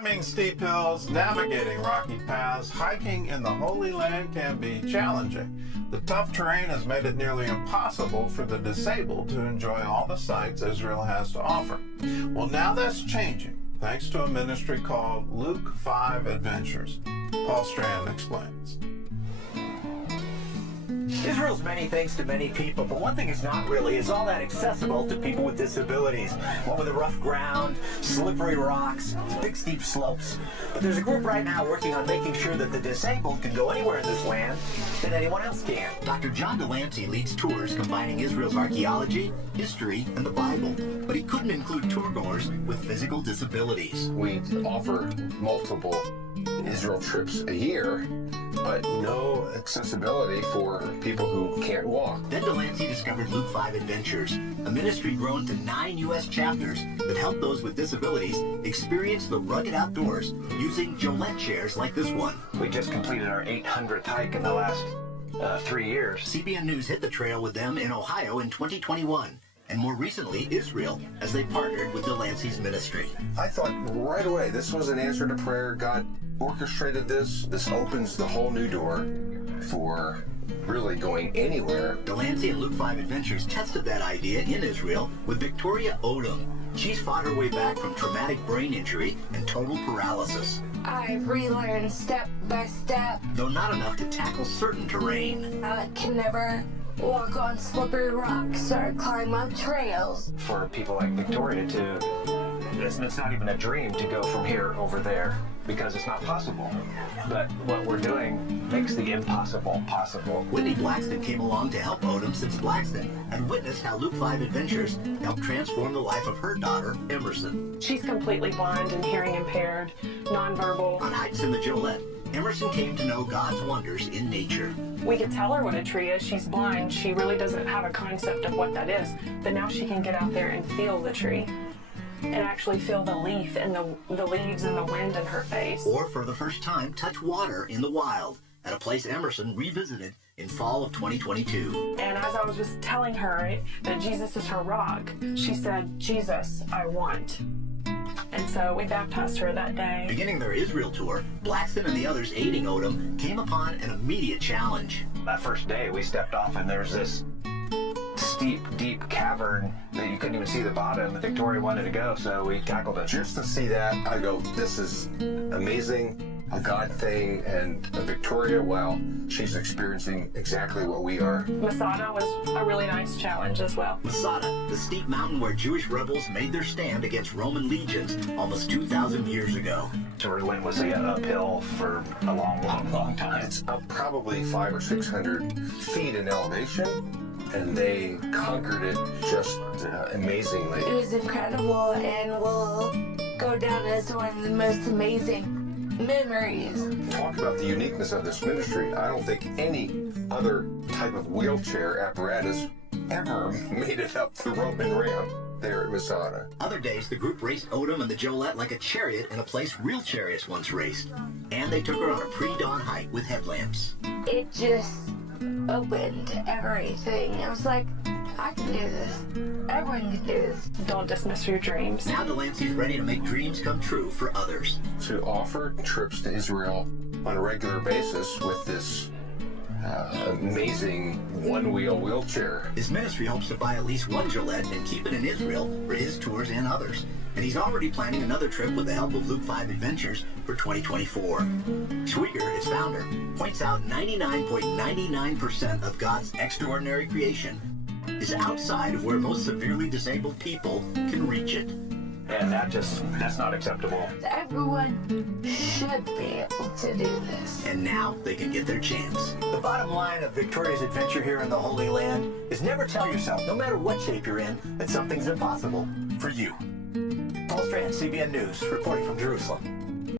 Climbing steep hills, navigating rocky paths, hiking in the Holy Land can be challenging. The tough terrain has made it nearly impossible for the disabled to enjoy all the sights Israel has to offer. Well, now that's changing, thanks to a ministry called Luke 5 Adventures. Paul Strand explains. Israel's many things to many people, but one thing it's not really is all that accessible to people with disabilities. What with the rough ground, slippery rocks, big steep slopes. But there's a group right now working on making sure that the disabled can go anywhere in this land that anyone else can. Dr. John Delancey leads tours combining Israel's archaeology, history, and the Bible. But he couldn't include tourgoers with physical disabilities. We offer multiple Israel trips a year, but no accessibility for people who can't walk. Then Delancey discovered Luke 5 Adventures, a ministry grown to 9 U.S. chapters that help those with disabilities experience the rugged outdoors using Gillette chairs like this one. We just completed our 800th hike in the last 3 years. CBN News hit the trail with them in Ohio in 2021. And more recently, Israel, as they partnered with Delancey's ministry. I thought right away this was an answer to prayer. God orchestrated this. This opens the whole new door for really going anywhere. Delancey and Luke 5 Adventures tested that idea in Israel with Victoria Odom. She's fought her way back from traumatic brain injury and total paralysis. I've relearned step by step. Though not enough to tackle certain terrain. I can never walk on slippery rocks or climb up trails. For people like Victoria it's not even a dream to go from here over there because it's not possible. But what we're doing makes the impossible possible. Whitney Blackston came along to help Odom since Blackston and witnessed how Luke 5 Adventures helped transform the life of her daughter, Emerson. She's completely blind and hearing impaired, nonverbal. On hikes in the Gillette, Emerson came to know God's wonders in nature. We could tell her what a tree is. She's blind. She really doesn't have a concept of what that is. But now she can get out there and feel the tree and actually feel the leaf and the leaves and the wind in her face. Or for the first time, touch water in the wild at a place Emerson revisited in fall of 2022. And as I was just telling her that Jesus is her rock, she said, "Jesus, I want." And so we baptized her that day. Beginning their Israel tour, Blackston and the others aiding Odom came upon an immediate challenge. That first day we stepped off and there's this steep, deep cavern that you couldn't even see the bottom. Victoria wanted to go, so we tackled it. Just to see that, I go, this is amazing, a God thing, and Victoria, well, she's experiencing exactly what we are. Masada was a really nice challenge as well. Masada, the steep mountain where Jewish rebels made their stand against Roman legions almost 2,000 years ago. Tourland was uphill for a long time. It's up probably 500 or 600 feet in elevation, and they conquered it just amazingly. It was incredible and will go down as one of the most amazing memories. Talk about the uniqueness of this ministry. I don't think any other type of wheelchair apparatus ever made it up the Roman ramp there at Masada. Other days, the group raced Odom and the Gillette like a chariot in a place real chariots once raced. And they took her on a pre-dawn hike with headlamps. It just opened everything. I was like, I can do this. Everyone can do this. Don't dismiss your dreams. Now Delancey's ready to make dreams come true for others. To offer trips to Israel on a regular basis with this amazing one-wheel wheelchair. His ministry hopes to buy at least one Gillette and keep it in Israel for his tours and others. And he's already planning another trip with the help of Luke 5 Adventures for 2024. Schwieger, its founder, points out 99.99% of God's extraordinary creation is outside of where most severely disabled people can reach it. And that's not acceptable. Everyone should be able to do this. And now they can get their chance. The bottom line of Victoria's adventure here in the Holy Land is never tell yourself, no matter what shape you're in, that something's impossible for you. Paul Strand, CBN News, reporting from Jerusalem.